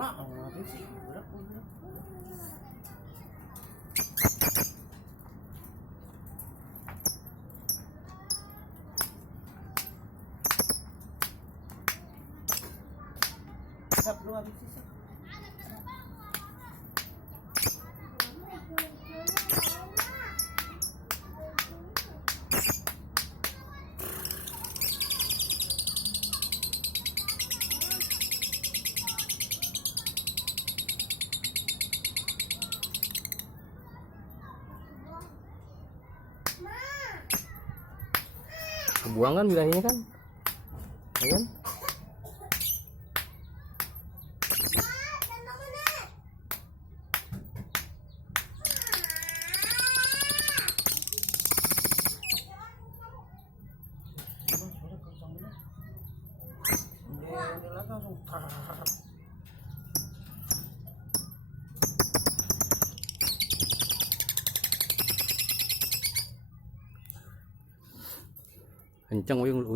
Mak, ngapain sih? Gerak. Sap, lu habis sih, Sap. Kebuang kan bilangnya kan, ya kan? Kencang wing